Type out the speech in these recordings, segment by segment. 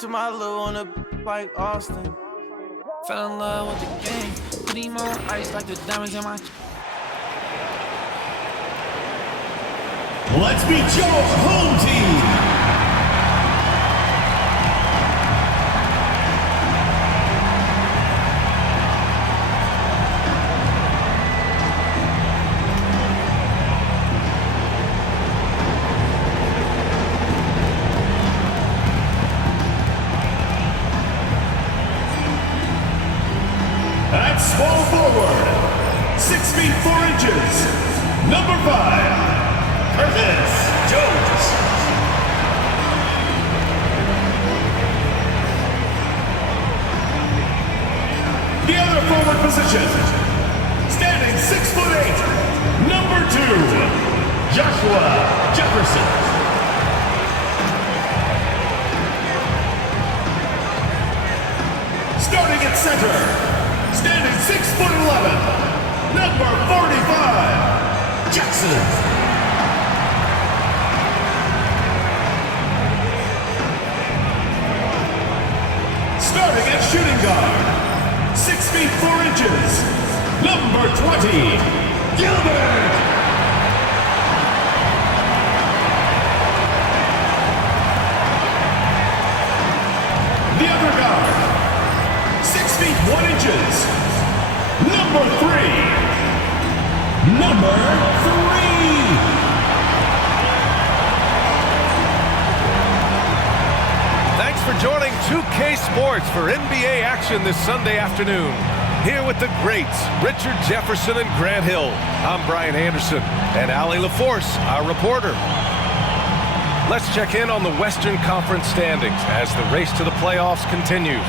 To my little on a like Austin. Fell in love with the game. Put him on ice like the diamonds in my. Let's meet your home team. At small forward, 6 feet 4 inches, number 5, Curtis Jones. The other forward position, standing 6 foot 8, number 2, Joshua Jefferson. Starting at center, standing 6 foot 11, number 45, Jackson. Starting at shooting guard, 6 feet 4 inches, number 20, Gilbert. The other guard, 6 feet 1 inches, number 3. Number 3. Thanks for joining 2K Sports for NBA action this Sunday afternoon. Here with the greats, Richard Jefferson and Grant Hill. I'm Brian Anderson, and Allie LaForce, our reporter. Let's check in on the Western Conference standings as the race to the playoffs continues.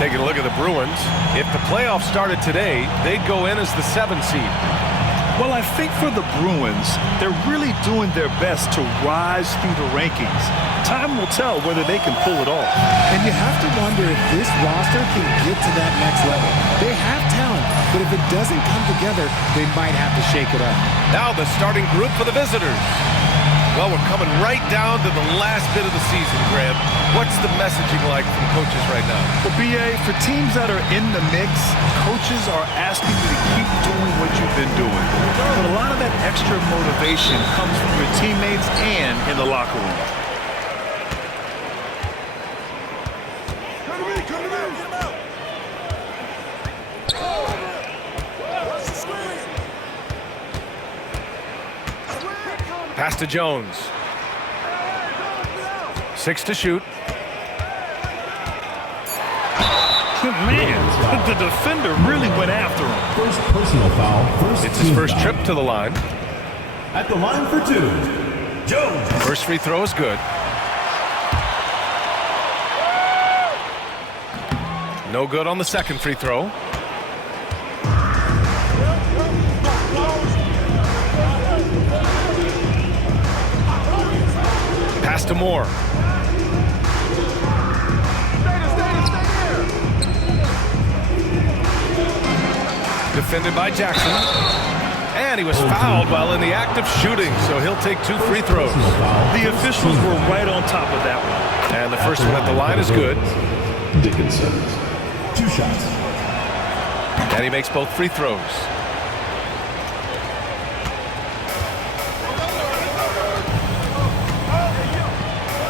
Taking a look at the Bruins, if the playoffs started today, they'd go in as the 7th seed. Well, I think for the Bruins, they're really doing their best to rise through the rankings. Time will tell whether they can pull it off. And you have to wonder if this roster can get to that next level. They have talent, but if it doesn't come together, they might have to shake it up. Now the starting group for the visitors. Well, we're coming right down to the last bit of the season, Graham. What's the messaging like from coaches right now? Well, BA, for teams that are in the mix, coaches are asking you to keep doing what you've been doing. But a lot of that extra motivation comes from your teammates and in the locker room. Pass to Jones. 6 to shoot. Man, the defender really went after him. First personal foul. It's his first trip to the line. At the line for 2, Jones. First free throw is good. No good on the second free throw. Pass to Moore. Defended by Jackson. And he was fouled while in the act of shooting, so he'll take 2 free throws. The officials were right on top of that one. And the first one at the line is good. Dickinson. 2 shots. And he makes both free throws.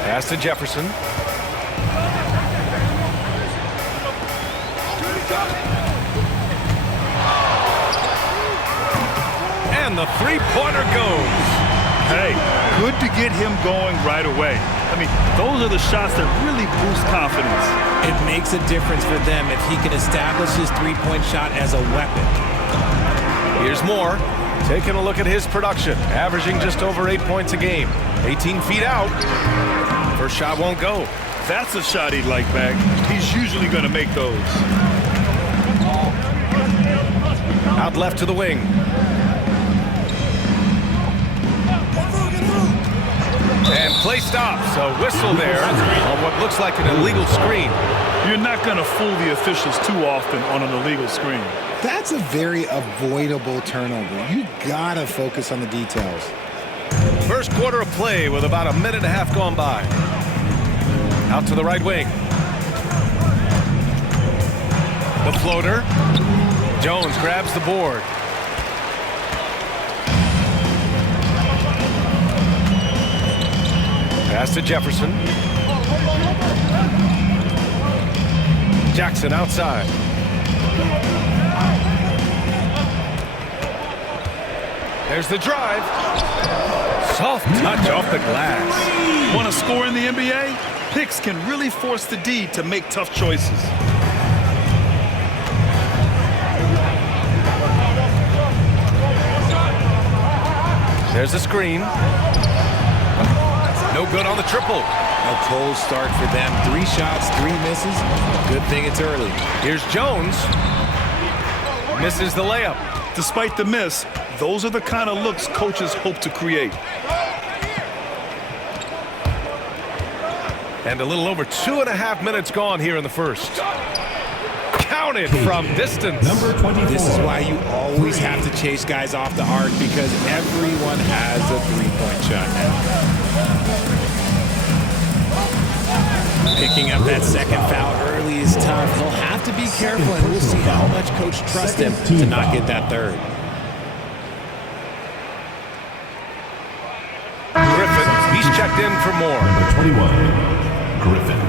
Pass to Jefferson. And the three-pointer goes. Hey, good to get him going right away. I mean, those are the shots that really boost confidence. It makes a difference for them if he can establish his three-point shot as a weapon. Here's Moore. Taking a look at his production, averaging just over 8 points a game. 18 feet out. First shot won't go. That's a shot he'd like back. He's usually going to make those. Out left to the wing. And play stops. A whistle there on what looks like an illegal screen. You're not going to fool the officials too often on an illegal screen. That's a very avoidable turnover. You gotta focus on the details. First quarter of play with about a minute and a half gone by. Out to the right wing. The floater. Jones grabs the board. Pass to Jefferson. Jackson outside. There's the drive. Soft touch off the glass. Want to score in the NBA? Picks can really force the D to make tough choices. There's the screen. No good on the triple. A cold start for them. 3 shots, 3 misses. Good thing it's early. Here's Jones. Misses the layup. Despite the miss, those are the kind of looks coaches hope to create. And a little over 2.5 minutes gone here in the first. Counted from distance. Number 24. This is why you always have to chase guys off the arc, because everyone has a 3-point shot now. Picking up that second foul early is tough. He'll have to be careful, and we'll see how much coach trusts him to not get that third. Griffin, he's checked in for more. Number 21, Griffin.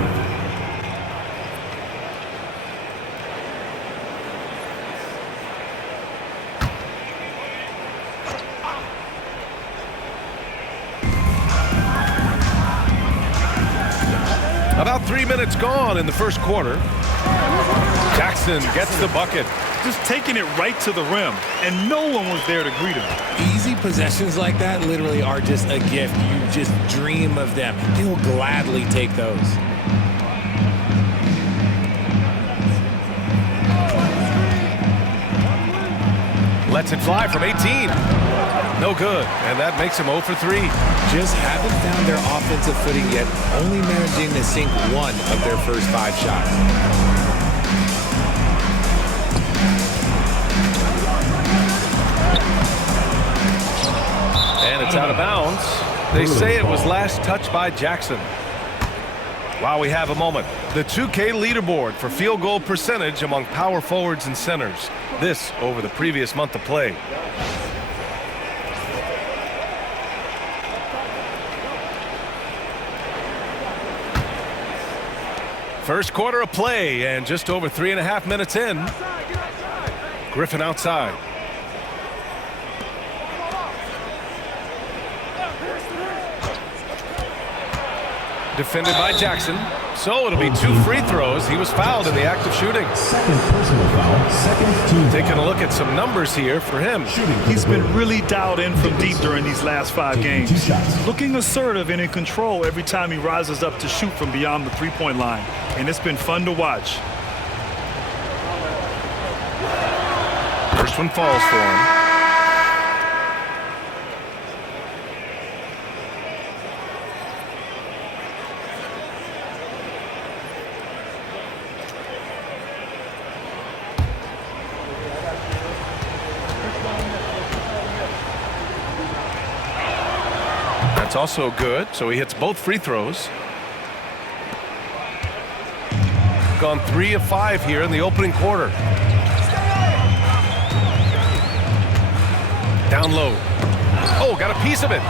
About 3 minutes gone in the first quarter. Jackson gets the bucket. Just taking it right to the rim, and no one was there to greet him. Easy possessions like that literally are just a gift. You just dream of them. He'll gladly take those. Lets it fly from 18. No good, and that makes him 0 for 3. Just haven't found their offensive footing yet, only managing to sink 1 of their first 5 shots. And it's out of bounds. They say it was last touched by Jackson. While we have a moment, the 2K leaderboard for field goal percentage among power forwards and centers. This over the previous month of play. First quarter of play, and just over 3.5 minutes in. Griffin outside. Defended by Jackson. So it'll be 2 free throws. He was fouled in the act of shooting. Second personal foul, second team. Taking a look at some numbers here for him. He's been really dialed in from deep during these last 5 games. 2 shots. Looking assertive and in control every time he rises up to shoot from beyond the 3-point line. And it's been fun to watch. First one falls for him. That's also good, so he hits both free throws. Gone 3 of 5 here in the opening quarter. Down low. Oh, got a piece of it.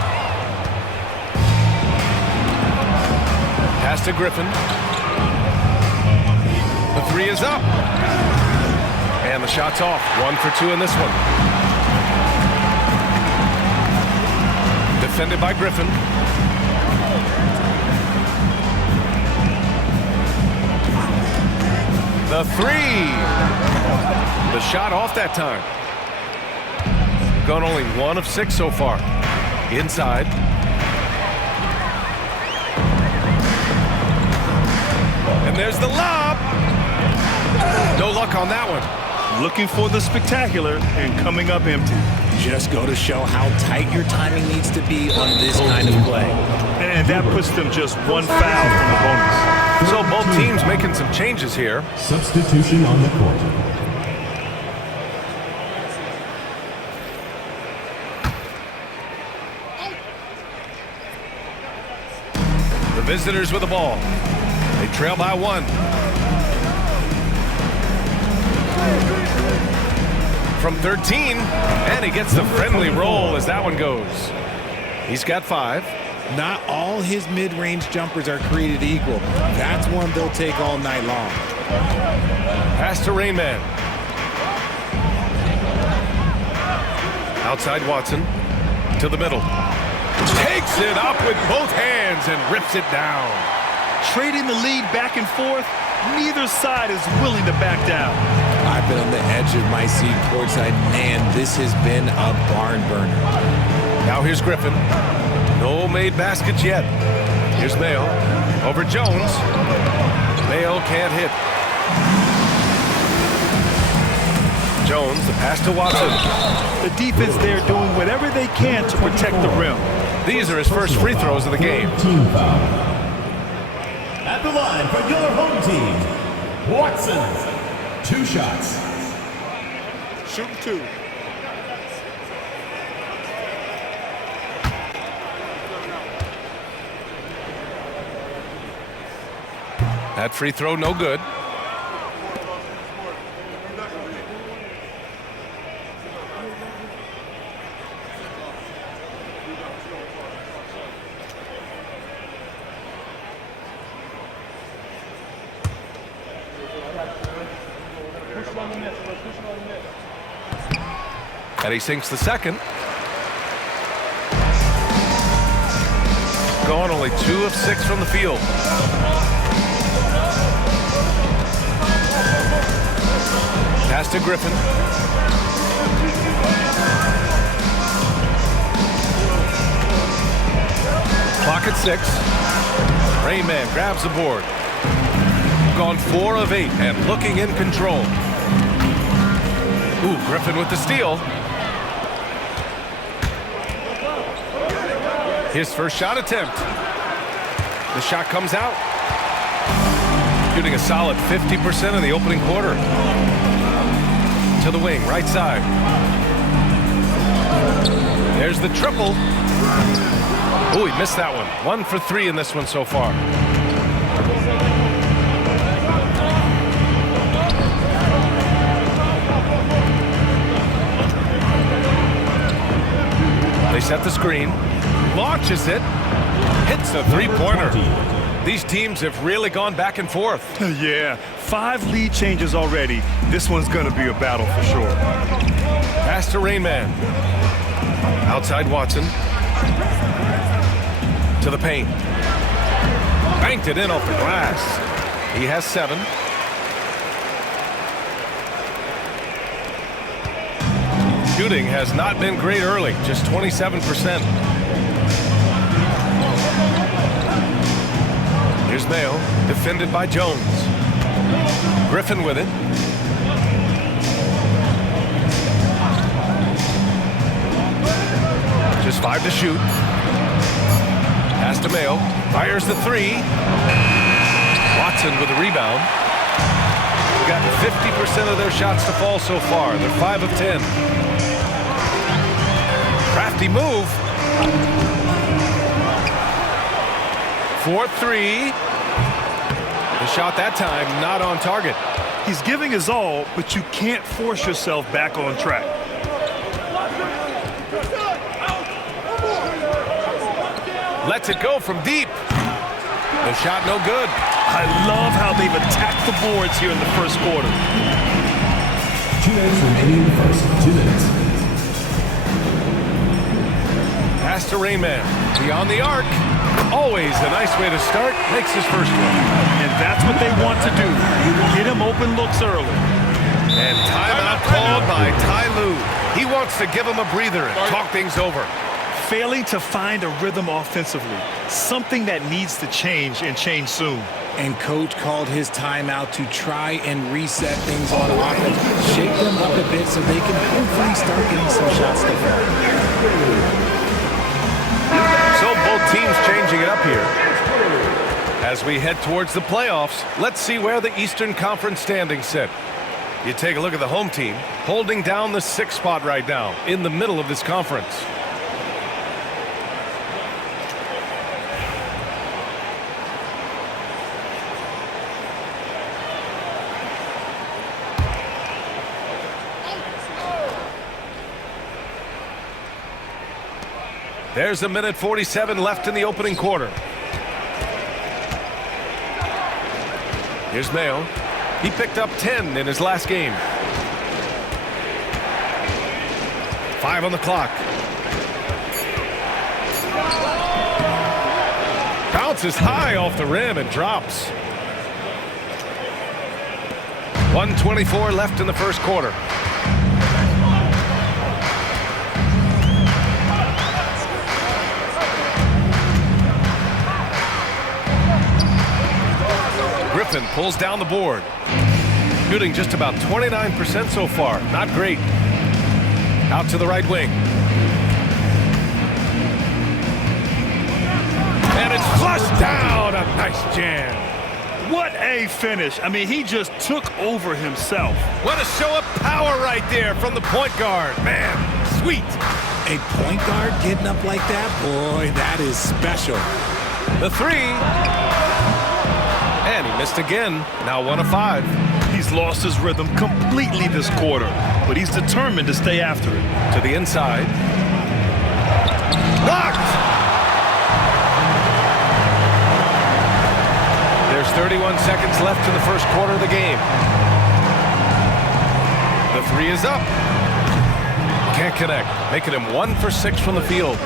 Pass to Griffin. The 3 is up. And the shot's off. 1 for 2 in this one. Defended by Griffin. The 3. The shot off that time. Gone only 1 of 6 so far. Inside. And there's the lob. No luck on that one. Looking for the spectacular and coming up empty. Just go to show how tight your timing needs to be on this kind of play. And that puts them just 1 foul from the bonus. So both teams making some changes here. Substitution on the court. The visitors with the ball. They trail by 1. From 13, and he gets the friendly roll as that one goes. He's got 5. Not all his mid-range jumpers are created equal. That's one they'll take all night long. Pass to Rainman. Outside Watson to the middle. Takes it up with both hands and rips it down. Trading the lead back and forth, neither side is willing to back down. I've been on the edge of my seat courtside. Man, this has been a barn burner. Now here's Griffin. No made baskets yet. Here's Mayo. Over Jones. Mayo can't hit. Jones, the pass to Watson. The defense there doing whatever they can to protect the rim. These are his first free throws of the game. Team foul. At the line for your home team, Watson. 2 shots. Shoot 2. That free throw no good. And he sinks the second. Gone only 2 of 6 from the field. Pass to Griffin. Clock at 6. Rainman grabs the board. Gone 4 of 8 and looking in control. Ooh, Griffin with the steal. His first shot attempt. The shot comes out. Shooting a solid 50% in the opening quarter. To the wing, right side. There's the triple. Oh, he missed that one. 1 for 3 in this one so far. They set the screen. Launches it. Hits a 3-pointer. These teams have really gone back and forth. Yeah, 5 lead changes already. This one's going to be a battle for sure. Pass to Rainman. Outside Watson. To the paint. Banked it in off the glass. He has 7. Shooting has not been great early, just 27%. Here's Mayo, defended by Jones. Griffin with it. Just 5 to shoot. Pass to Mayo, fires the 3. Watson with a rebound. Gotten 50% of their shots to fall so far. They're 5 of 10. Crafty move. 4-3. The shot that time not on target. He's giving his all, but you can't force yourself back on track. Lets it go from deep. The shot no good. I love how they've attacked the boards here in the first quarter. 2 minutes remaining in the first. 2 minutes. Pass to Rainman. Beyond the arc. Always a nice way to start. Makes his first one. And that's what they want to do. Get him open looks early. And timeout called by Ty Lue. He wants to give him a breather and talk things over. Failing to find a rhythm offensively. Something that needs to change and change soon. And coach called his timeout to try and reset things on offense. Shake them up a bit so they can hopefully start getting some shots to fall. So both teams changing it up here. As we head towards the playoffs, let's see where the Eastern Conference standings sit. You take a look at the home team, holding down the 6th spot right now, in the middle of this conference. There's a minute 47 left in the opening quarter. Here's Mayo. He picked up 10 in his last game. 5 on the clock. Bounces high off the rim and drops. 1:24 left in the first quarter. Griffin pulls down the board. Shooting just about 29% so far. Not great. Out to the right wing. And it's flushed down. A nice jam. What a finish. I mean, he just took over himself. What a show of power right there from the point guard. Man, sweet. A point guard getting up like that? Boy, that is special. The three. And he missed again. Now 1 of 5. He's lost his rhythm completely this quarter, but he's determined to stay after it. To the inside. Blocked! There's 31 seconds left in the first quarter of the game. The three is up. Can't connect, making him 1 for 6 from the field.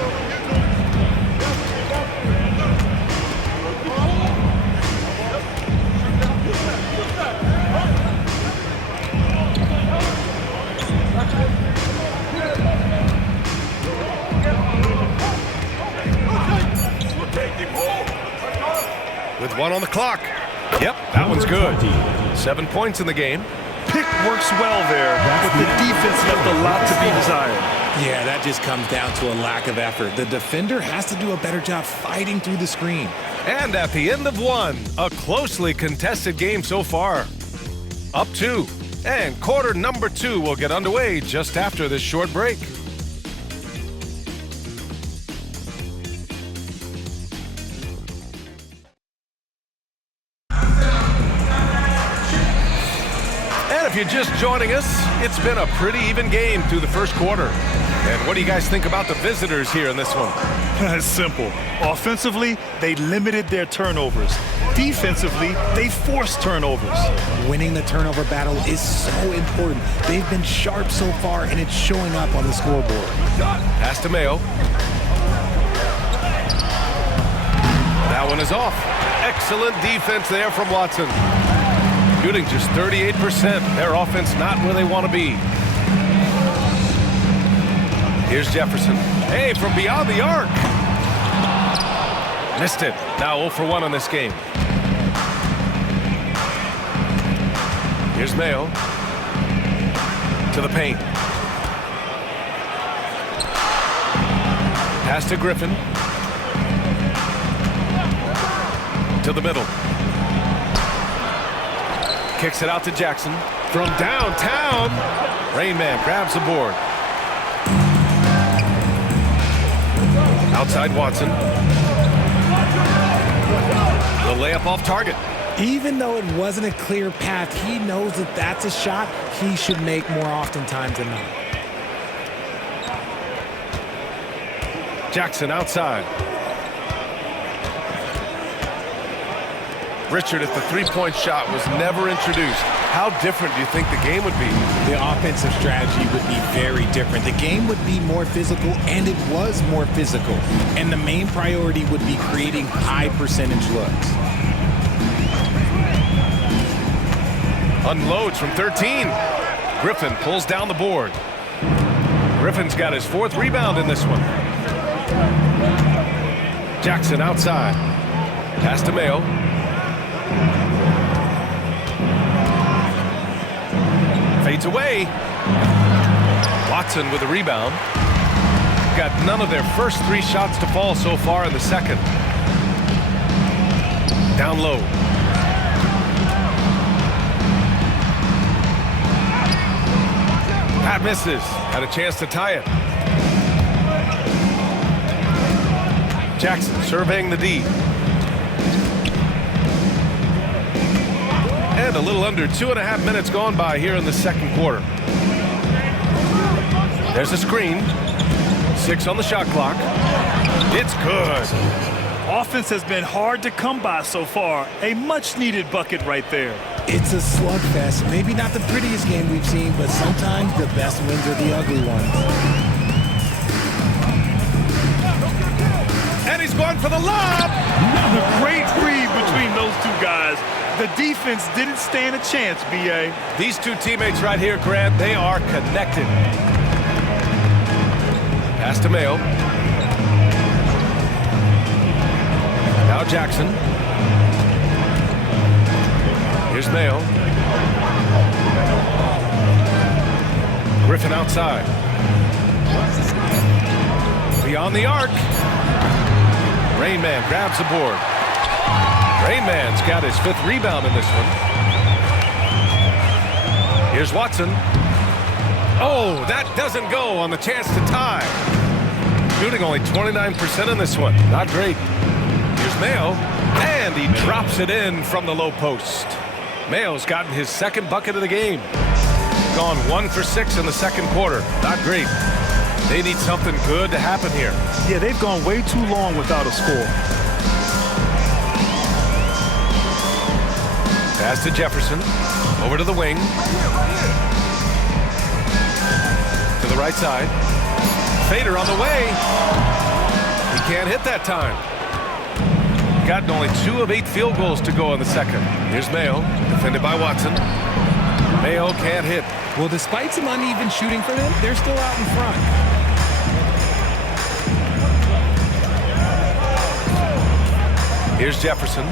With 1 on the clock. Yep, that one's good. 7 points in the game. Pick works well there, but the defense left a lot to be desired. Yeah, that just comes down to a lack of effort. The defender has to do a better job fighting through the screen. And at the end of 1, a closely contested game so far. Up 2. And quarter number 2 will get underway just after this short break. If you're just joining us, it's been a pretty even game through the first quarter. And what do you guys think about the visitors here in this one? It's simple. Offensively, they limited their turnovers. Defensively, they forced turnovers. Winning the turnover battle is so important. They've been sharp so far, and it's showing up on the scoreboard. Pass to Mayo. That one is off. Excellent defense there from Watson. Shooting just 38%. Their offense not where they want to be. Here's Jefferson. Hey, from beyond the arc. Missed it. Now 0 for 1 on this game. Here's Mayo. To the paint. Pass to Griffin. To the middle. Kicks it out to Jackson. From downtown. Rain Man grabs the board. Outside Watson. The layup off target. Even though it wasn't a clear path, he knows that that's a shot he should make more oftentimes than not. Jackson outside. Richard, if the three-point shot was never introduced, how different do you think the game would be? The offensive strategy would be very different. The game would be more physical, and it was more physical. And the main priority would be creating high-percentage looks. Unloads from 13. Griffin pulls down the board. Griffin's got his 4th rebound in this one. Jackson outside. Pass to Mayo. Fades away. Watson with a rebound. Got none of their first 3 shots to fall so far in the second. Down low. Pat misses. Had a chance to tie it. Jackson surveying the D. And a little under 2.5 minutes gone by here in the second quarter. There's a screen. 6 on the shot clock. It's good. Offense has been hard to come by so far. A much-needed bucket right there. It's a slugfest. Maybe not the prettiest game we've seen, but sometimes the best wins are the ugly ones. And he's going for the lob. A great read between those two guys. The defense didn't stand a chance, B.A. These two teammates right here, Grant, they are connected. Pass to Mayo. Now Jackson. Here's Mayo. Griffin outside. Beyond the arc. Rain Man grabs the board. Rain Man's got his 5th rebound in this one. Here's Watson. Oh, that doesn't go on the chance to tie. Shooting only 29% in this one. Not great. Here's Mayo. And he drops it in from the low post. Mayo's gotten his 2nd bucket of the game. Gone 1 for 6 in the 2nd quarter. Not great. They need something good to happen here. Yeah, they've gone way too long without a score. Pass to Jefferson. Over to the wing. To the right side. Fader on the way. He can't hit that time. Gotten only 2 of 8 field goals to go in the 2nd. Here's Mayo, defended by Watson. Mayo can't hit. Well, despite some uneven shooting for them, they're still out in front. Here's Jefferson.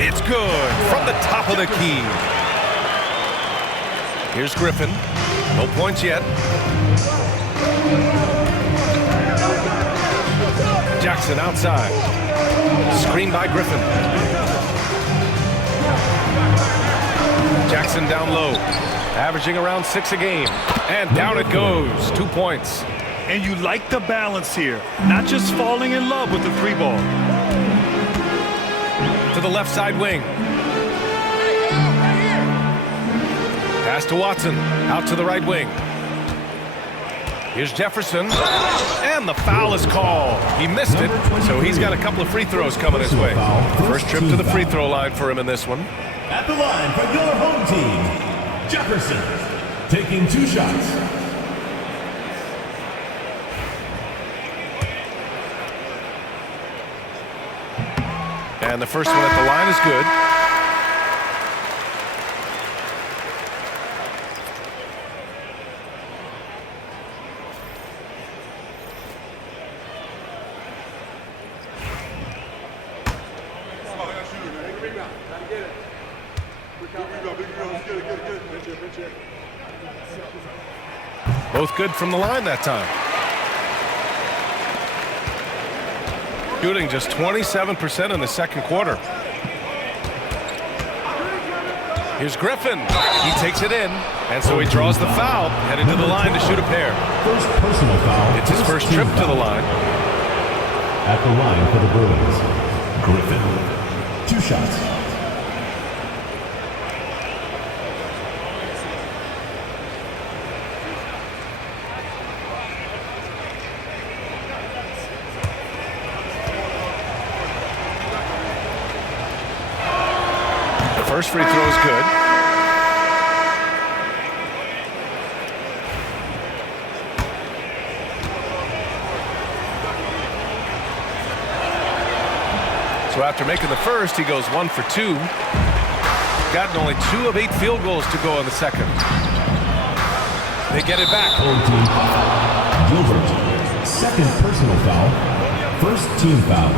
It's good from the top of the key. Here's Griffin. No points yet. Jackson outside. Screen by Griffin. Jackson down low. Averaging around 6 a game. And down it goes. 2 points. And you like the balance here. Not just falling in love with the 3 ball. To the left side wing. Pass to Watson. Out to the right wing. Here's Jefferson. And the foul is called. He missed it, so he's got a couple of free throws coming his way. First trip to the free throw line for him in this one. At the line for your home team, Jefferson, taking 2 shots. And the first one at the line is good. Both good from the line that time. Shooting just 27% in the 2nd quarter. Here's Griffin. He takes it in, and so he draws the foul, headed to the line to shoot a pair. First personal foul. It's his first trip to the line. At the line for the Bruins, Griffin, 2 shots. First free throw is good. So after making the first, he goes 1 for 2. Gotten only 2 of 8 field goals to go in the 2nd. They get it back. Gilbert, 2nd personal foul, 1st team foul.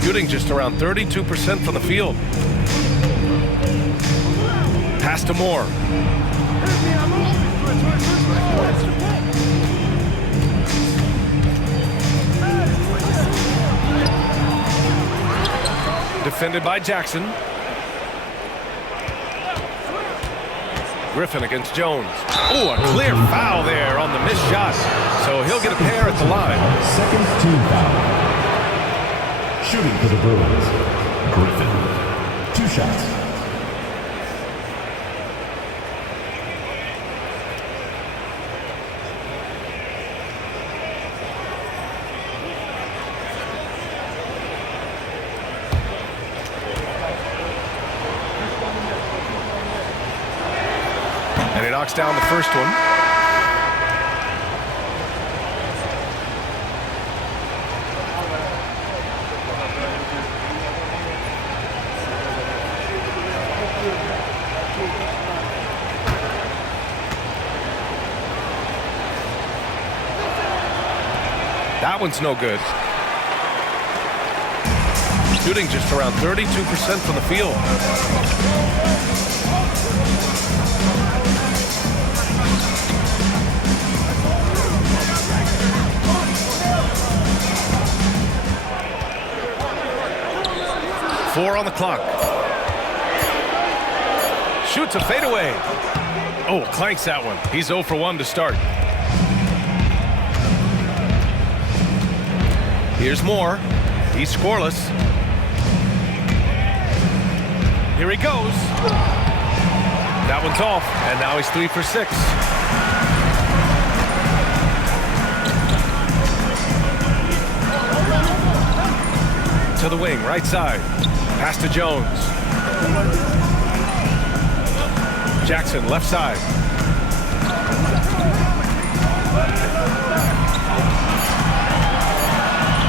Shooting just around 32% from the field. Pass to Moore. Defended by Jackson. Griffin against Jones. Oh, a clear foul there on the missed shot. So he'll get a pair at the line. 2nd team foul. Shooting for the Bruins, Griffin. 2 shots. And he knocks down the first one. That one's no good. Shooting just around 32% from the field. Four on the clock. Shoots a fadeaway. Oh, clanks that one. He's 0 for 1 to start. Here's more. He's scoreless. Here he goes. That one's off, and now he's 3 for 6. To the wing, right side. Pass to Jones. Jackson, left side.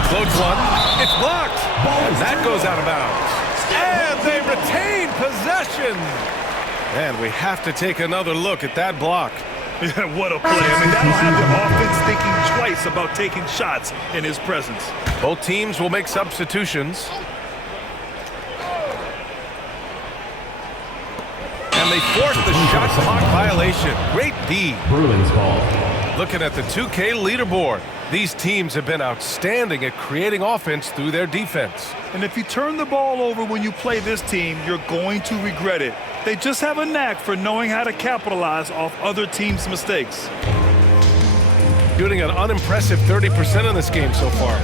Floats one. It's blocked. And that goes out of bounds. And they retain possession. And we have to take another look at that block. Yeah, what a play. I mean, that'll have the offense thinking twice about taking shots in his presence. Both teams will make substitutions. And they force the shot clock violation. Great D. Bruins ball. Looking at the 2K leaderboard, these teams have been outstanding at creating offense through their defense. And if you turn the ball over when you play this team, you're going to regret it. They just have a knack for knowing how to capitalize off other teams' mistakes. Shooting an unimpressive 30% in this game so far.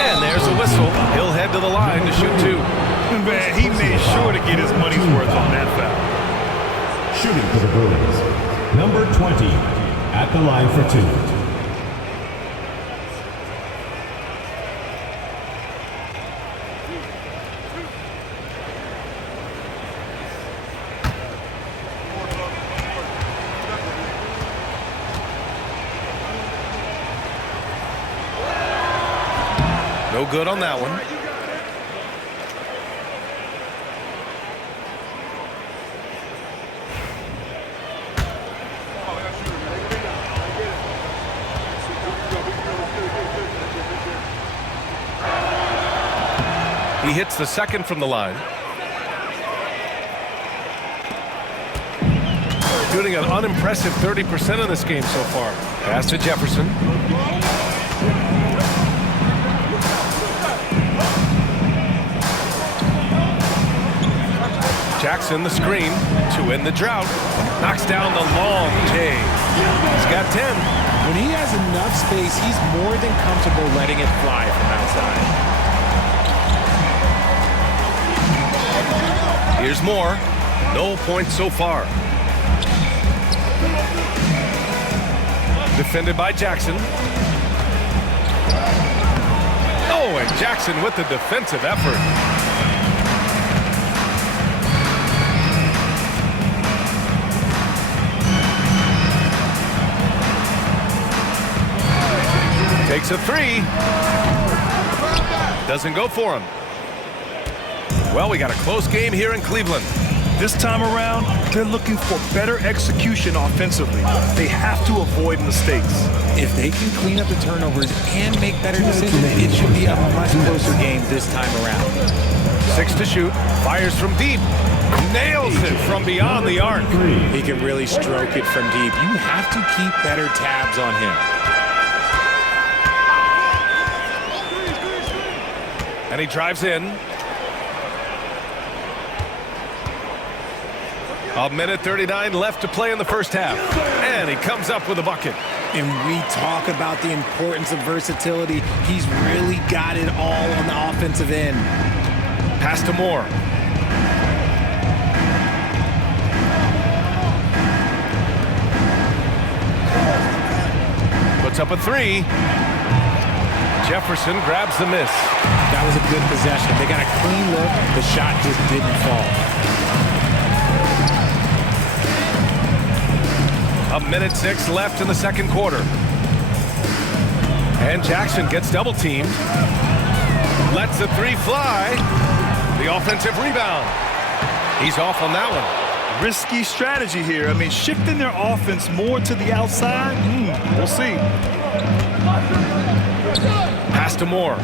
And there's a whistle. He'll head to the line to shoot 2. Man, he made sure to get his money's worth on that foul. Shooting for the Bruins. Number 20 at the line for 2. No good on that one. He hits the second from the line. Shooting an unimpressive 30% in this game so far. Pass to Jefferson. Jackson the screen to end the drought. Knocks down the long J. He's got 10. When he has enough space, he's more than comfortable letting it fly from outside. Here's more. No points so far. Defended by Jackson. Oh, and Jackson with the defensive effort. Takes a 3. Doesn't go for him. Well, we got a close game here in Cleveland. This time around, they're looking for better execution offensively. They have to avoid mistakes. If they can clean up the turnovers and make better decisions, it should be a much closer game this time around. 6 to shoot. Fires from deep. Nails it from beyond the arc. He can really stroke it from deep. You have to keep better tabs on him. And he drives in. A minute 39 left to play in the first half. And he comes up with a bucket. And we talk about the importance of versatility. He's really got it all on the offensive end. Pass to Moore. Puts up a three. Jefferson grabs the miss. That was a good possession. They got a clean look. The shot just didn't fall. A minute 6 left in the second quarter. And Jackson gets double teamed. Lets the three fly. The offensive rebound. He's off on that one. Risky strategy here. I mean, shifting their offense more to the outside, we'll see. Pass to Moore.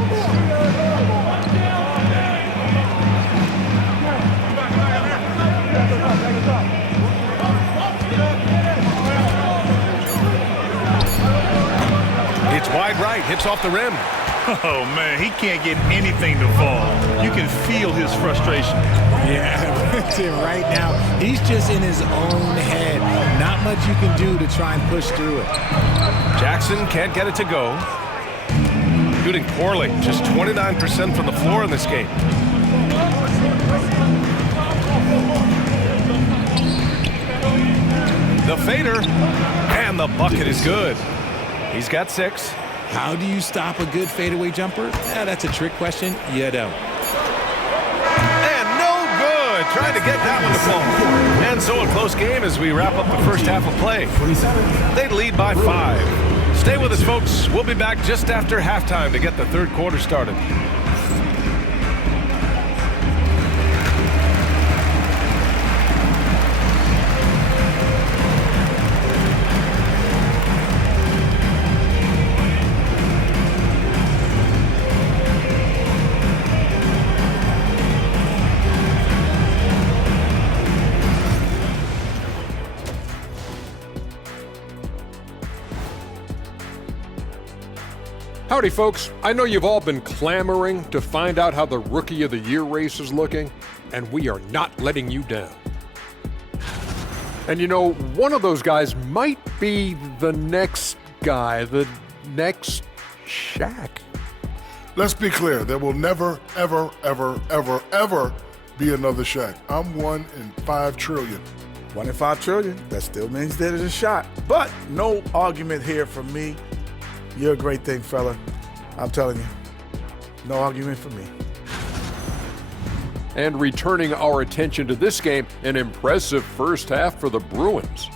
It's wide right, hits off the rim. Oh, man, he can't get anything to fall. You can feel his frustration. Yeah, right now, he's just in his own head. Not much you can do to try and push through it. Jackson can't get it to go. Shooting poorly, just 29% from the floor in this game. The fader, and the bucket is good. He's got 6. How do you stop a good fadeaway jumper? That's a trick question. You don't. And no good. Trying to get that one to fall. And so a close game as we wrap up the first half of play. They lead by 5. Stay with us, folks. We'll be back just after halftime to get the third quarter started. Howdy, folks. I know you've all been clamoring to find out how the Rookie of the Year race is looking, and we are not letting you down. And you know, one of those guys might be the next guy, the next Shaq. Let's be clear. There will never, ever, ever, ever, ever be another Shaq. I'm 1 in 5 trillion. 1 in 5 trillion. That still means there's a shot. But no argument here from me. You're a great thing, fella. I'm telling you. No argument for me. And returning our attention to this game, an impressive first half for the Bruins.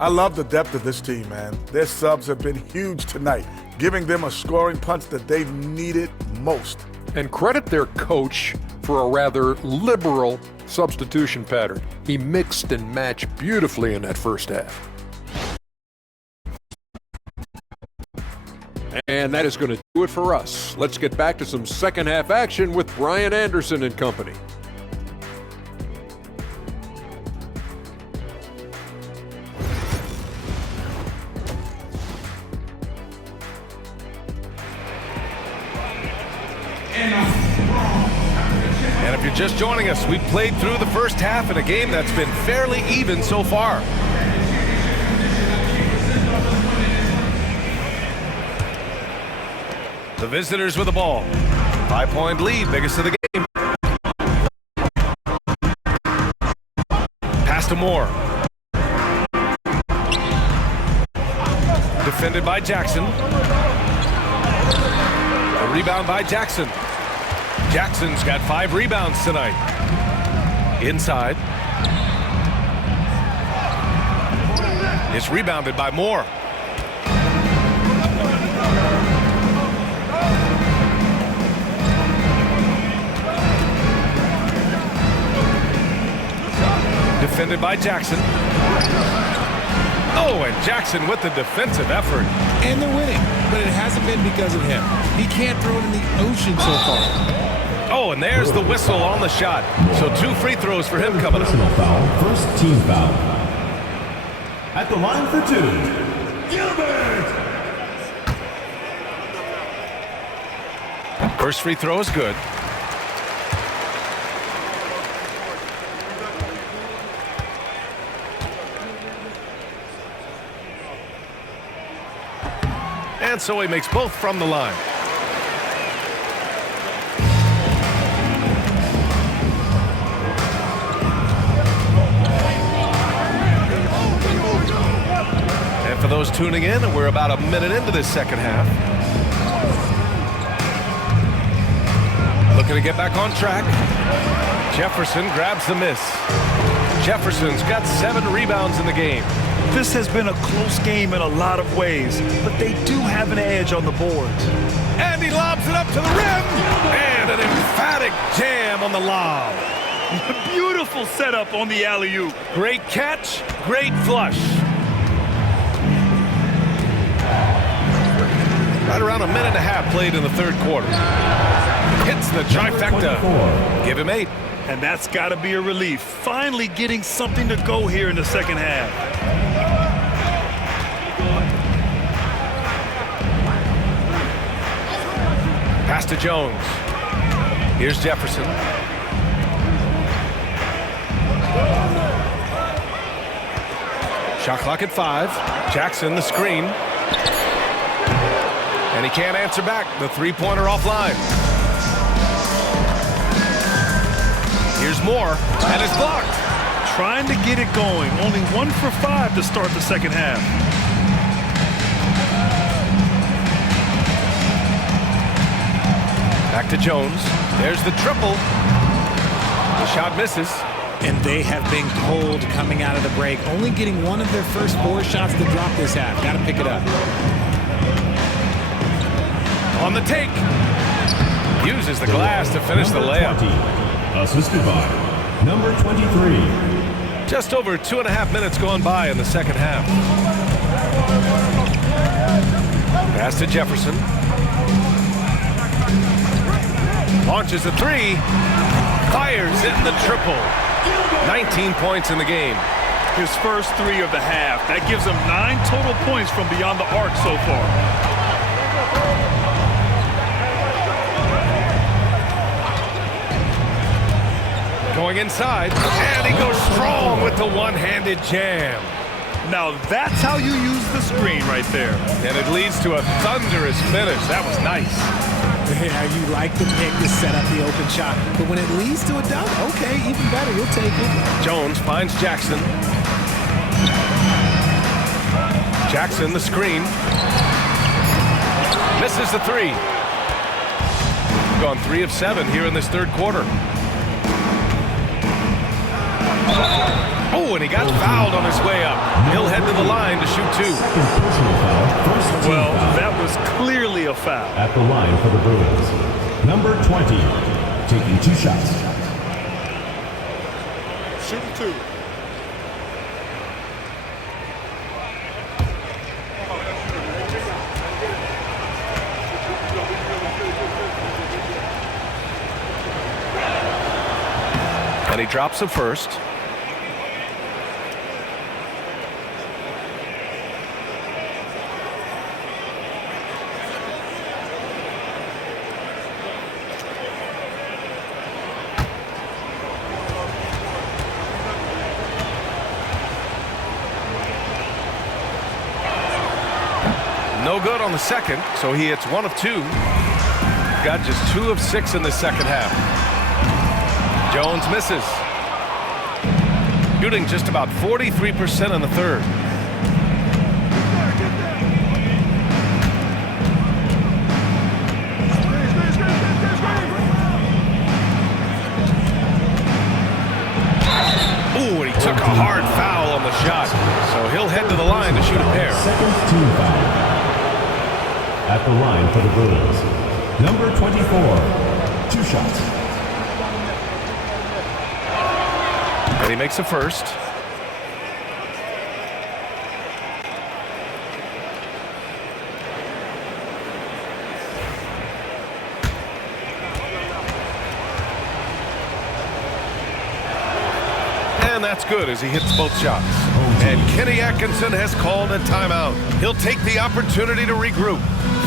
I love the depth of this team, man. Their subs have been huge tonight, giving them a scoring punch that they've needed most. And credit their coach for a rather liberal substitution pattern. He mixed and matched beautifully in that first half. And that is going to do it for us. Let's get back to some second half action with Brian Anderson and company. And if you're just joining us, we've played through the first half in a game that's been fairly even so far. The visitors with the ball. 5-point lead, biggest of the game. Pass to Moore. Defended by Jackson. A rebound by Jackson. Jackson's got 5 rebounds tonight. Inside. It's rebounded by Moore. Defended by Jackson. Oh, and Jackson with the defensive effort. And they're winning, but it hasn't been because of him. He can't throw it in the ocean so far. Oh, and there's the whistle on the shot. So 2 free throws for him coming up. Personal foul, first team foul. At the line for 2, Gilbert. First free throw is good. And so he makes both from the line. And for those tuning in, we're about a minute into this second half. Looking to get back on track. Jefferson grabs the miss. Jefferson's got 7 rebounds in the game. This has been a close game in a lot of ways, but they do have an edge on the boards. And he lobs it up to the rim. And an emphatic jam on the lob. Beautiful setup on the alley-oop. Great catch, great flush. Right around a minute and a half played in the third quarter. Hits the trifecta. Give him 8. And that's got to be a relief. Finally getting something to go here in the second half. Pass to Jones. Here's Jefferson. Shot clock at 5. Jackson the screen. And he can't answer back. The three-pointer offline. Here's Moore, and it's blocked. Trying to get it going. Only 1 for 5 to start the second half. Back to Jones. There's the triple. The shot misses. And they have been cold coming out of the break. Only getting one of their first 4 shots to drop this half. Got to pick it up. On the take. Uses the glass to finish the layup. 20, assisted by number 23. Just over 2.5 minutes gone by in the second half. Pass to Jefferson. Launches a 3. Fires in the triple. 19 points in the game. His first 3 of the half. That gives him 9 total points from beyond the arc so far. Going inside, and he goes strong with the one-handed jam. Now that's how you use the screen right there. And it leads to a thunderous finish. That was nice. Yeah, you like the pick to set up the open shot. But when it leads to a dunk, okay, even better, you'll take it. Jones finds Jackson. Jackson, the screen. Misses the 3. Gone 3 of 7 here in this third quarter. Oh, and he got fouled on his way up. He'll head to the line to shoot 2. Well, that was clearly a foul. At the line for the Bruins, number 20, taking 2 shots. Shooting 2. And he drops the first. No good on the second, so he hits 1 of 2. Got just 2 of 6 in the second half. Jones misses. Shooting just about 43% in the third. Ooh, and he took a hard foul on the shot. So he'll head to the line to shoot a pair. Second team foul. At the line for the Bruins, number 24, 2 shots. And he makes a first. And that's good as he hits both shots. And Kenny Atkinson has called a timeout. He'll take the opportunity to regroup.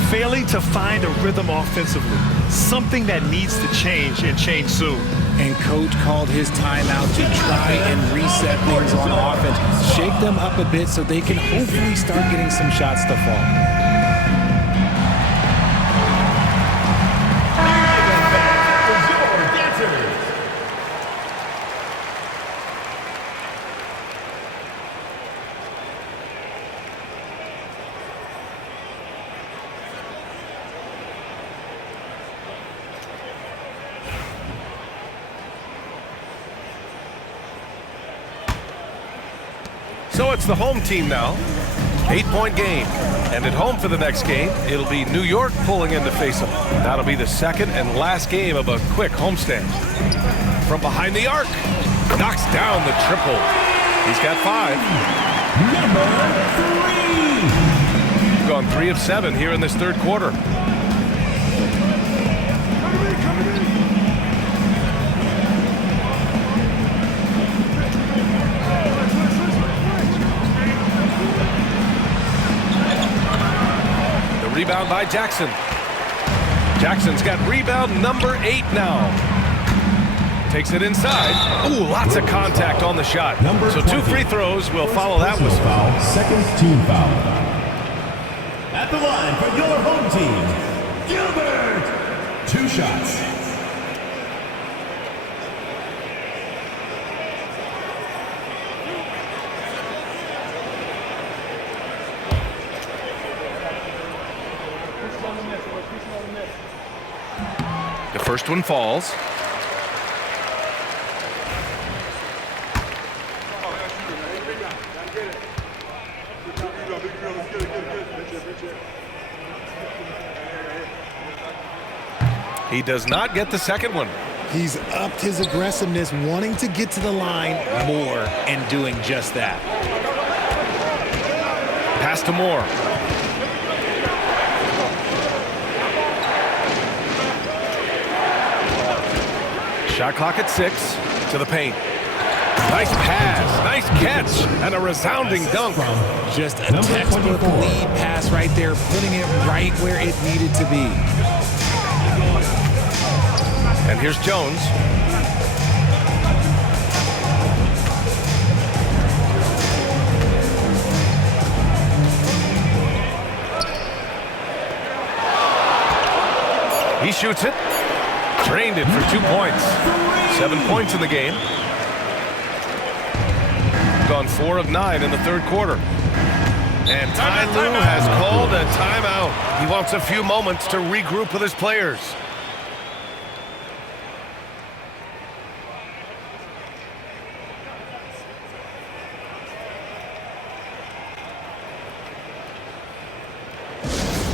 Failing to find a rhythm offensively. Something that needs to change and change soon. And coach called his timeout to try and reset things on offense. Shake them up a bit so they can hopefully start getting some shots to fall. So it's the home team now. 8-point game. And at home for the next game, it'll be New York pulling in to face them. That'll be the second and last game of a quick homestand. From behind the arc, knocks down the triple. He's got 5. Number 3. He's gone 3 of 7 here in this third quarter. Rebound by Jackson. Jackson's got rebound number 8 now. Takes it inside. Ooh, lots of contact on the shot. So 2 free throws will follow that whistle. Foul, second team foul. At the line for your home team, Gilbert. 2 shots. The first one falls. He does not get the second one. He's upped his aggressiveness, wanting to get to the line more and doing just that. Pass to Moore. Shot clock at 6. To the paint. Nice pass, nice catch, and a resounding dunk. Just a textbook lead pass right there, putting it right where it needed to be. And here's Jones. He shoots it. Drained it for 2 points. 7 points in the game. Gone 4 of 9 in the third quarter. And Ty Lue has called a timeout. He wants a few moments to regroup with his players.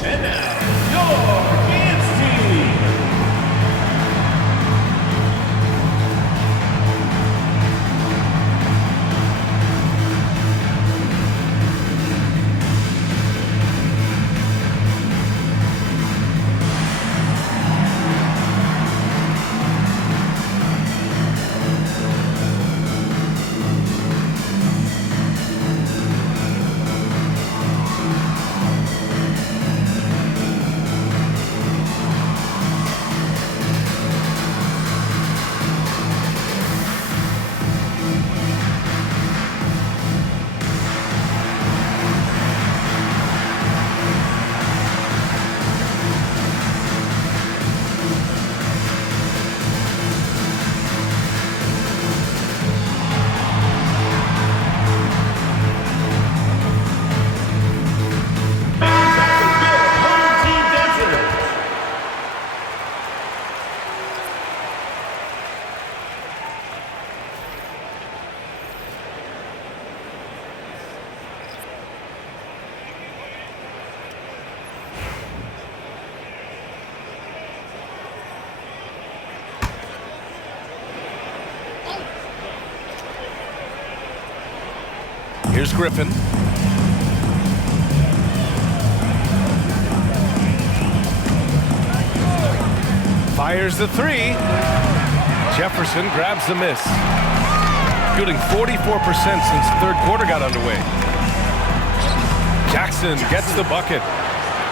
And now, your dance team. Here's Griffin. Fires the 3. Jefferson grabs the miss. Shooting 44% since the third quarter got underway. Jackson gets the bucket.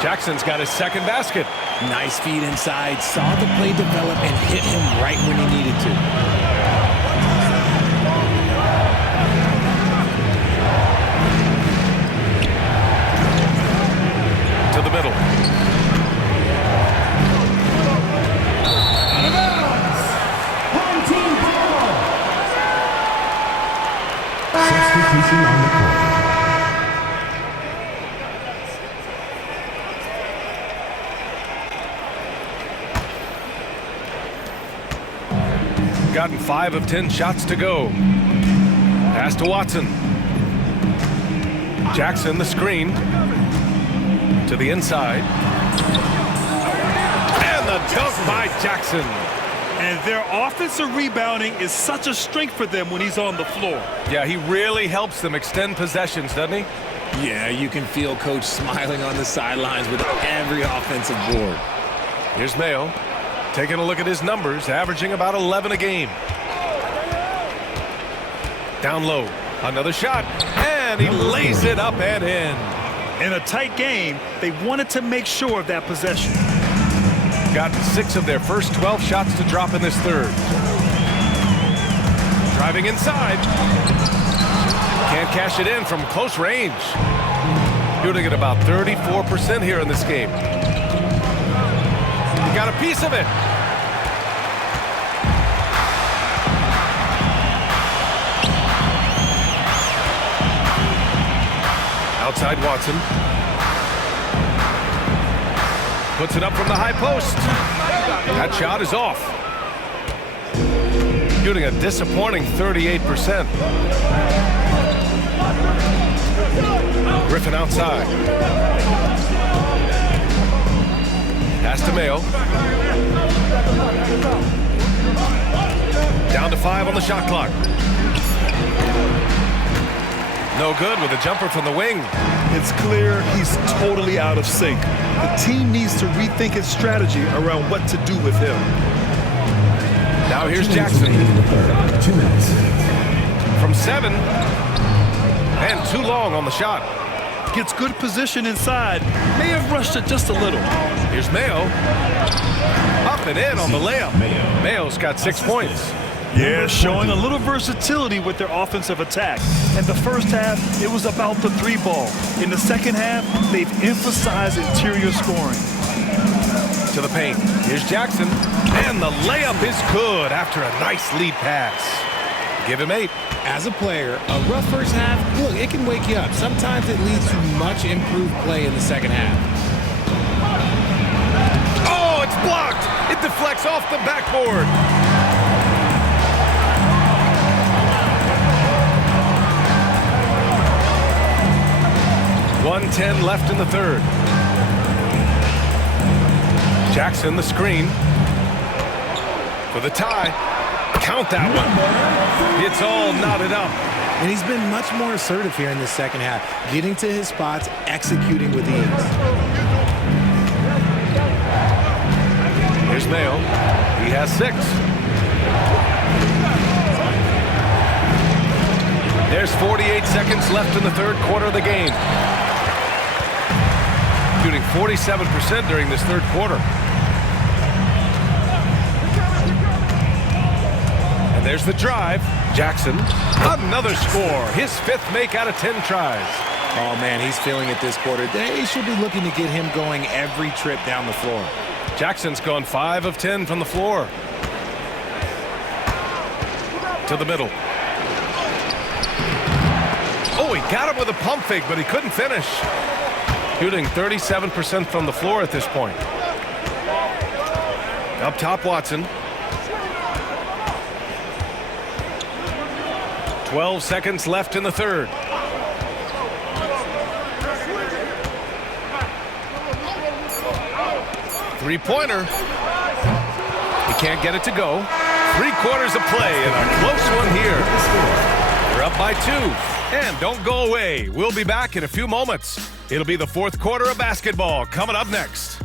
Jackson's got his second basket. Nice feed inside, saw the play develop and hit him right when he needed to. To the middle. Home team ball. Substitution on the court. Gotten 5 of 10 shots to go. Pass to Watson. Jackson, the screen. To the inside. And the dunk by Jackson. And their offensive rebounding is such a strength for them when he's on the floor. Yeah, he really helps them extend possessions, doesn't he? Yeah, you can feel Coach smiling on the sidelines with every offensive board. Here's Mayo, taking a look at his numbers, averaging about 11 a game. Down low, another shot, and he lays it up and in. In a tight game, they wanted to make sure of that possession. Got 6 of their first 12 shots to drop in this third. Driving inside. Can't cash it in from close range. Shooting at about 34% here in this game. He got a piece of it. Outside Watson. Puts it up from the high post. That shot is off. Shooting a disappointing 38%. Griffin outside. Pass to Mayo. Down to 5 on the shot clock. No good with a jumper from the wing. It's clear he's totally out of sync. The team needs to rethink its strategy around what to do with him. Now here's Jackson. 2 minutes. From 7. And too long on the shot. Gets good position inside. May have rushed it just a little. Here's Mayo. Up and in on the layup. Mayo's got 6 points. Yeah, showing a little versatility with their offensive attack. In the first half, it was about the 3-ball. In the second half, they've emphasized interior scoring. To the paint. Here's Jackson. And the layup is good after a nice lead pass. Give him 8. As a player, a rough first half, look, it can wake you up. Sometimes it leads to much improved play in the second half. Oh, it's blocked. It deflects off the backboard. .110 left in the third. Jackson, the screen. For the tie. Count that one. It's all knotted up. And he's been much more assertive here in the second half, getting to his spots, executing with ease. Here's Mayo. He has 6. There's 48 seconds left in the third quarter of the game. Shooting 47% during this third quarter. And there's the drive. Jackson, another score. His 5th make out of 10 tries. Oh, man, he's feeling it this quarter. They should be looking to get him going every trip down the floor. Jackson's gone 5 of 10 from the floor. To the middle. Oh, he got him with a pump fake, but he couldn't finish. Shooting 37% from the floor at this point. Up top, Watson. 12 seconds left in the third. Three-pointer. He can't get it to go. 3 quarters of play and a close one here. We're up by 2. And don't go away. We'll be back in a few moments. It'll be the 4th quarter of basketball coming up next.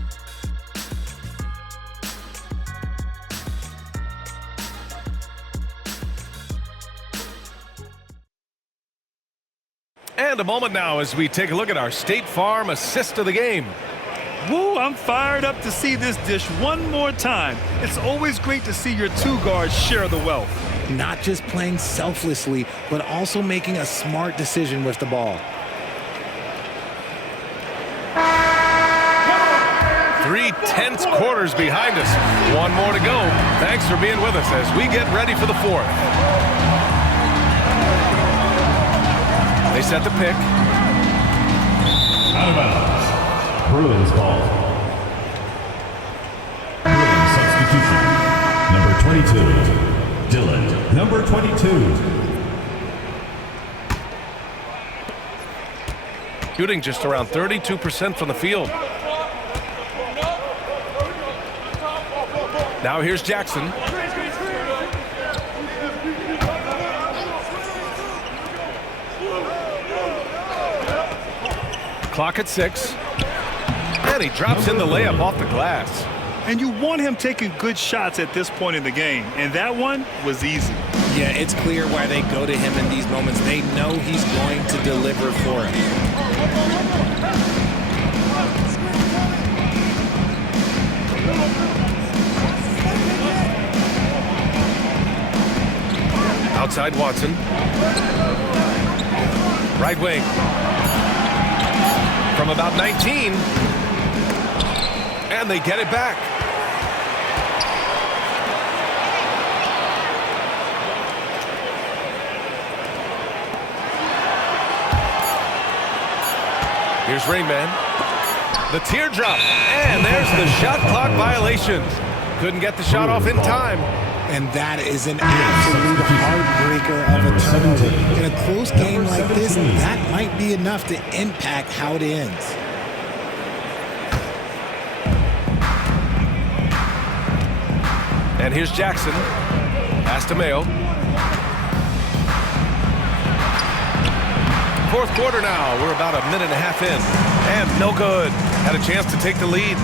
And a moment now as we take a look at our State Farm assist of the game. Woo, I'm fired up to see this dish one more time. It's always great to see your 2 guards share the wealth. Not just playing selflessly, but also making a smart decision with the ball. 3 tense quarters behind us. 1 more to go. Thanks for being with us as we get ready for the 4th. They set the pick. Out of bounds. Bruins ball. Bruins substitution. Number 22. Dillon, number 22. shooting just around 32% from the field. Now here's Jackson. Clock at 6. And he drops in the layup off the glass. And you want him taking good shots at this point in the game. And that one was easy. Yeah, it's clear why they go to him in these moments. They know he's going to deliver for them. Outside Watson. Right wing. From about 19. And they get it back. Here's Rainman. The teardrop. And there's the shot clock violation. Couldn't get the shot off in time. And that is an absolute heartbreaker of a turnover. In a close game like this, that might be enough to impact how it ends. And here's Jackson. Pass to Mayo. Fourth quarter now. We're about a minute and a half in. And no good. Had a chance to take the lead.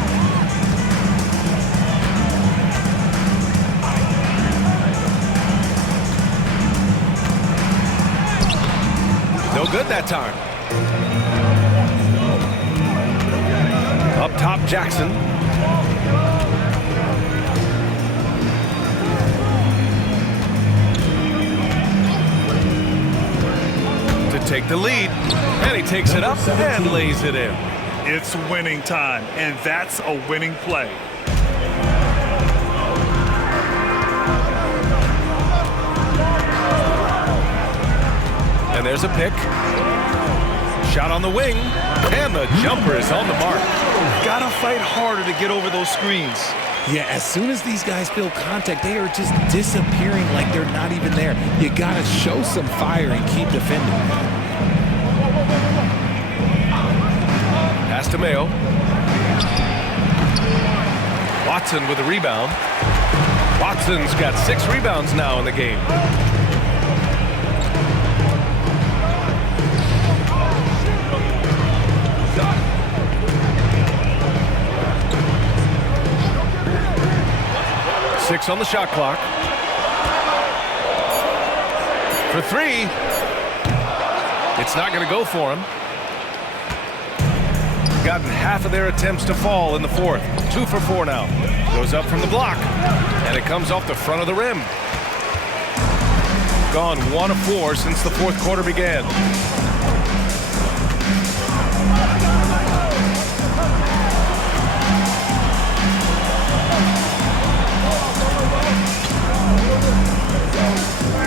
No good that time. Up top, Jackson. To take the lead. And he takes it up and lays it in. It's winning time, and that's a winning play. And there's a pick. Shot on the wing. And the jumper is on the mark. Gotta fight harder to get over those screens. Yeah, as soon as these guys feel contact, they are just disappearing like they're not even there. You gotta show some fire and keep defending. Pass to Mayo. Watson with a rebound. Watson's got 6 rebounds now in the game. Six on the shot clock. For 3. It's not going to go for him. Gotten half of their attempts to fall in the fourth. 2 for 4 now. Goes up from the block. And it comes off the front of the rim. Gone 1 of 4 since the fourth quarter began.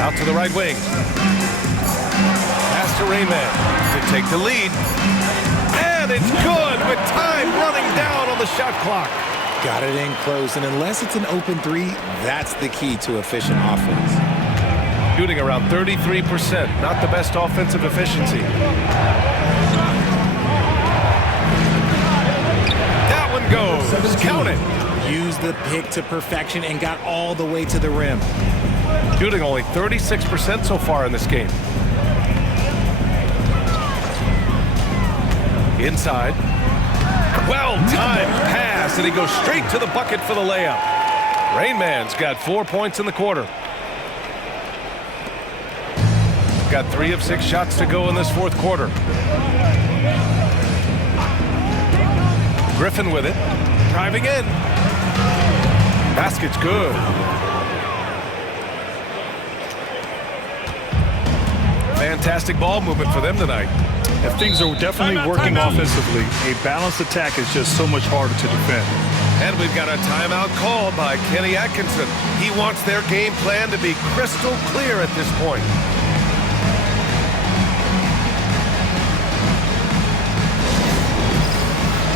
Out to the right wing. Pass to Rainman to take the lead. And it's good with time running down on the shot clock. Got it in close, and unless it's an open 3, that's the key to efficient offense. Shooting around 33%, not the best offensive efficiency. That one goes. Count it. Used the pick to perfection and got all the way to the rim. Shooting only 36% so far in this game. Inside. Well-timed pass, and he goes straight to the bucket for the layup. Rainman's got 4 points in the quarter. Got 3 of 6 shots to go in this fourth quarter. Griffin with it. Driving in. Basket's good. Fantastic ball movement for them tonight. If things are definitely working offensively, a balanced attack is just so much harder to defend. And we've got a timeout called by Kenny Atkinson. He wants their game plan to be crystal clear at this point.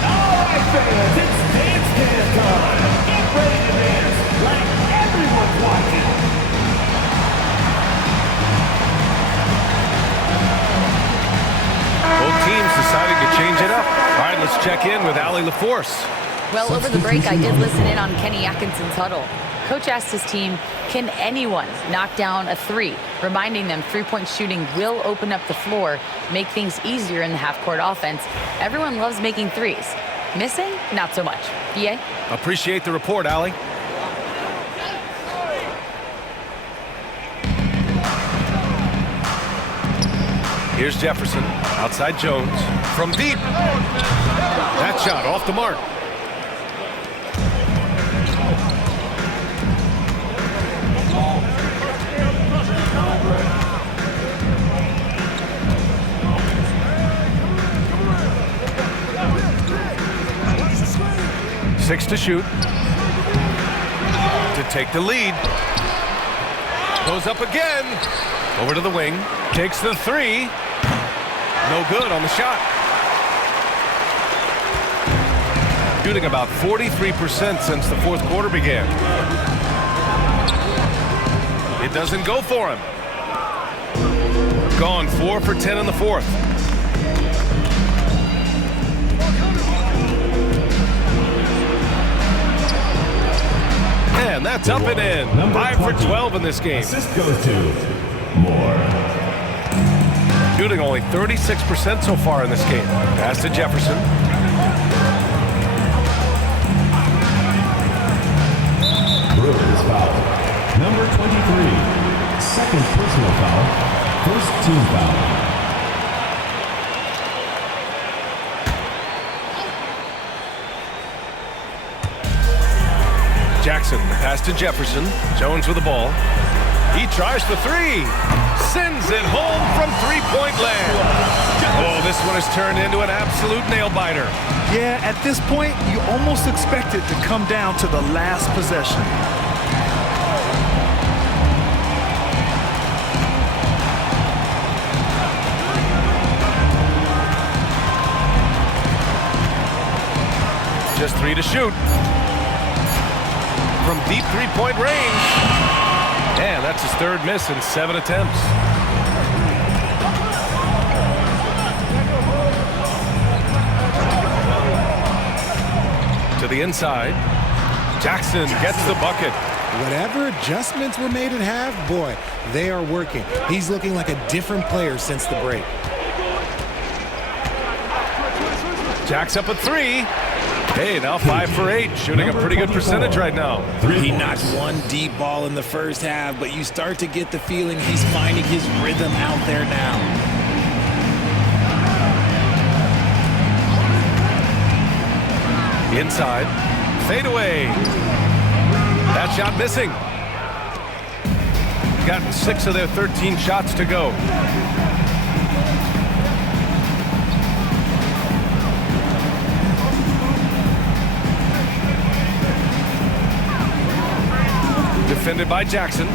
All right, fans, it's dance time. Get ready to dance like everyone's watching. Both teams deciding to check in with Allie LaForce. Well, over the break, I did listen in on Kenny Atkinson's huddle. Coach asked his team, can anyone knock down a three? Reminding them three-point shooting will open up the floor, make things easier in the half-court offense. Everyone loves making threes. Missing? Not so much. EA? Appreciate the report, Allie. Here's Jefferson, outside Jones, from deep. That shot off the mark. Six to shoot. To take the lead. Goes up again. Over to the wing. Takes the three. No good on the shot. Shooting about 43% since the fourth quarter began. It doesn't go for him. Gone 4 for 10 in the fourth. And that's up and in. 5 for 12 in this game. Assist goes to Moore. Shooting only 36% so far in this game. Pass to Jefferson. Brooks foul. Number 23. Second personal foul. First team foul. Jackson, pass to Jefferson. Jones with the ball. He tries the three. Sends it home from three-point land. Oh, this one has turned into an absolute nail-biter. Yeah, at this point, you almost expect it to come down to the last possession. Just 3 to shoot. From deep three-point range. And that's his third miss in 7 attempts. To the inside. Jackson gets the bucket. Whatever adjustments were made at half, boy, they are working. He's looking like a different player since the break. Jack's up a three. Hey, now 5 for 8, shooting a pretty good percentage right now. He knocked one deep ball in the first half, but you start to get the feeling he's finding his rhythm out there now. Inside, fade away. That shot missing. Gotten 6 of their 13 shots to go. Defended by Jackson.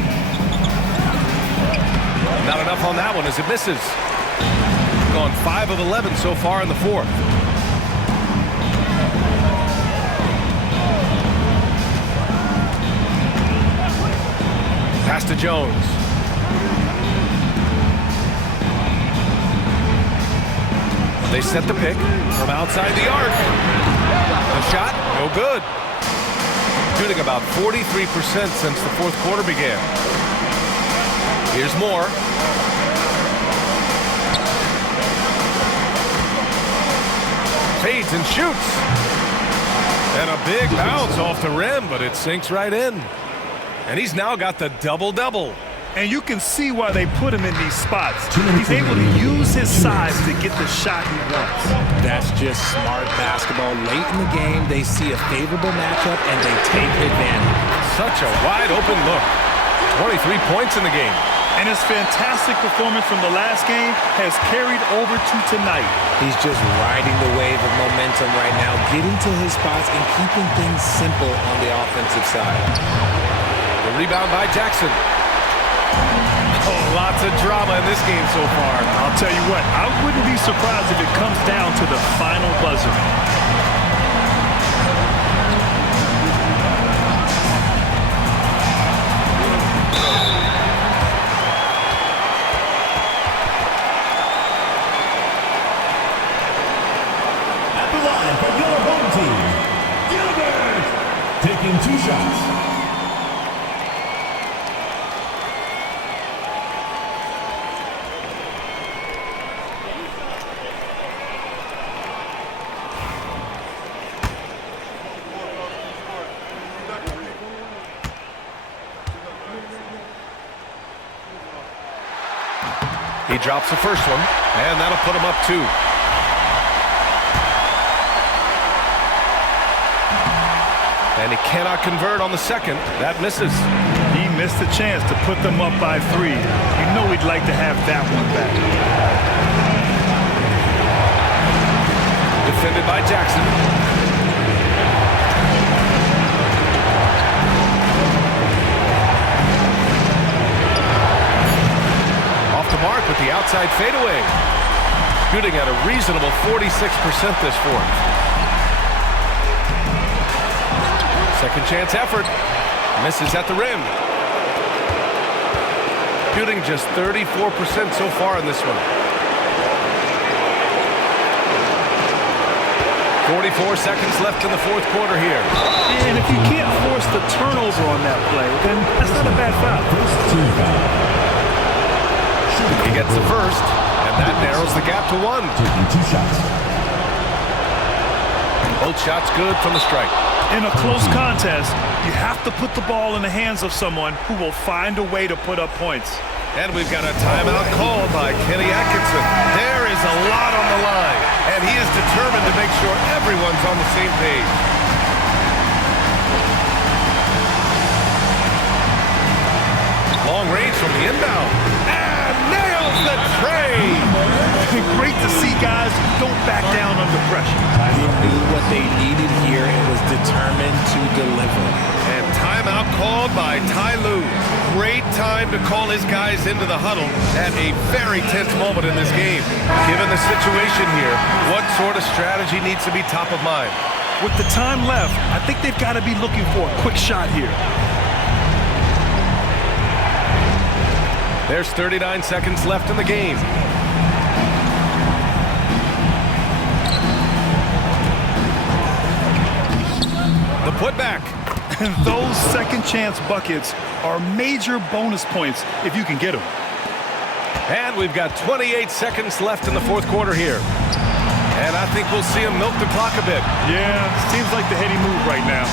Not enough on that one as it misses. Gone 5 of 11 so far in the fourth. Pass to Jones. They set the pick from outside the arc. The shot, no good. Shooting about 43% since the fourth quarter began. Here's Moore. Fades and shoots. And a big bounce off the rim, but it sinks right in. And he's now got the double-double. And you can see why they put him in these spots. He's able to use his size to get the shot he wants. That's just smart basketball. Late in the game, they see a favorable matchup, and they take advantage. Such a wide-open look. 23 points in the game. And his fantastic performance from the last game has carried over to tonight. He's just riding the wave of momentum right now, getting to his spots and keeping things simple on the offensive side. The rebound by Jackson. Oh, lots of drama in this game so far. I'll tell you what, I wouldn't be surprised if it comes down to the final buzzer. At the line for your He drops the first one, and that'll put him up 2. And he cannot convert on the second. That misses. He missed the chance to put them up by 3. You know he'd like to have that one back. Defended by Jackson. Off the mark with the outside fadeaway. Shooting at a reasonable 46% this fourth. Second chance effort. Misses at the rim. Shooting just 34% so far in this one. 44 seconds left in the fourth quarter here. And if you can't force the turnover on that play, then that's not a bad foul. He gets the first, and that narrows the gap to 1. Both shots good from the strike. In a close contest, you have to put the ball in the hands of someone who will find a way to put up points. And we've got a timeout called by Kenny Atkinson. There is a lot on the line, and he is determined to make sure everyone's on the same page. Long range from the inbound, and nails the tray. Great to see guys who don't back down under pressure. He knew what they needed here and was determined to deliver. And timeout called by Ty Lue. Great time to call his guys into the huddle at a very tense moment in this game. Given the situation here, what sort of strategy needs to be top of mind? With the time left, I think they've got to be looking for a quick shot here. There's 39 seconds left in the game. The putback. And those second chance buckets are major bonus points if you can get them. And we've got 28 seconds left in the fourth quarter here. And I think we'll see him milk the clock a bit. Yeah, seems like the heady move right now.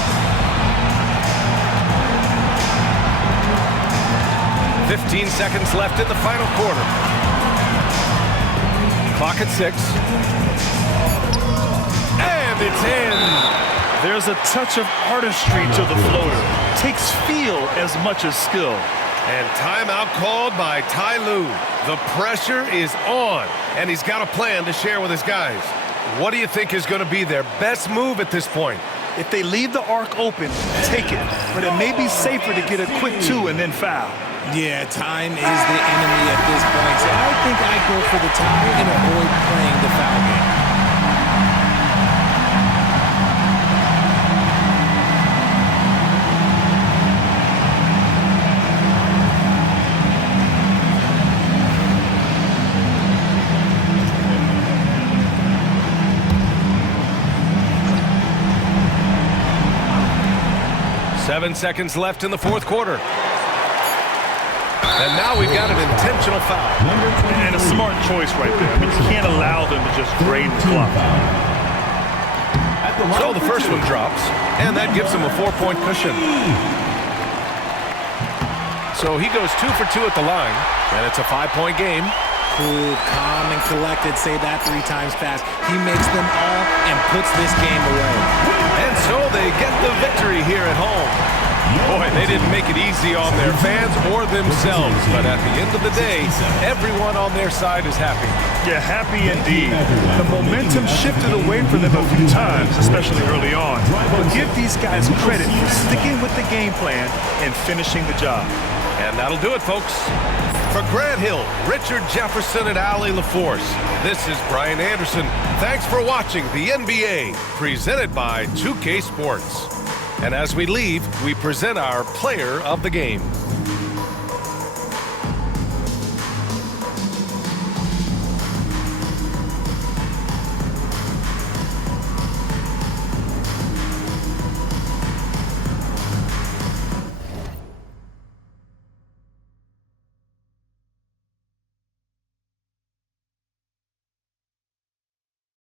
15 seconds left in the final quarter. Clock at 6. And it's in. There's a touch of artistry to the floater. Takes feel as much as skill. And timeout called by Ty Lue. The pressure is on, and he's got a plan to share with his guys. What do you think is going to be their best move at this point? If they leave the arc open, take it. But it may be safer to get a quick 2 and then foul. Yeah, time is the enemy at this point. So I think I go for the tie and avoid playing the foul game. Seven seconds left in the fourth quarter. And now we've got an intentional foul. And a smart choice right there. I mean, you can't allow them to just drain the clock. So the first one drops, and that gives him a 4-point cushion. So he goes 2 for 2 at the line, and it's a 5-point game. Cool, calm, and collected. Say that 3 times fast. He makes them all and puts this game away. And so they get the victory here at home. Boy, they didn't make it easy on their fans or themselves, but at the end of the day, everyone on their side is happy. Yeah, happy indeed. The momentum shifted away from them a few times, especially early on. But give these guys credit for sticking with the game plan and finishing the job. And that'll do it, folks. For Grant Hill, Richard Jefferson, and Allie LaForce, this is Brian Anderson. Thanks for watching the NBA, presented by 2K Sports. And as we leave, we present our player of the game.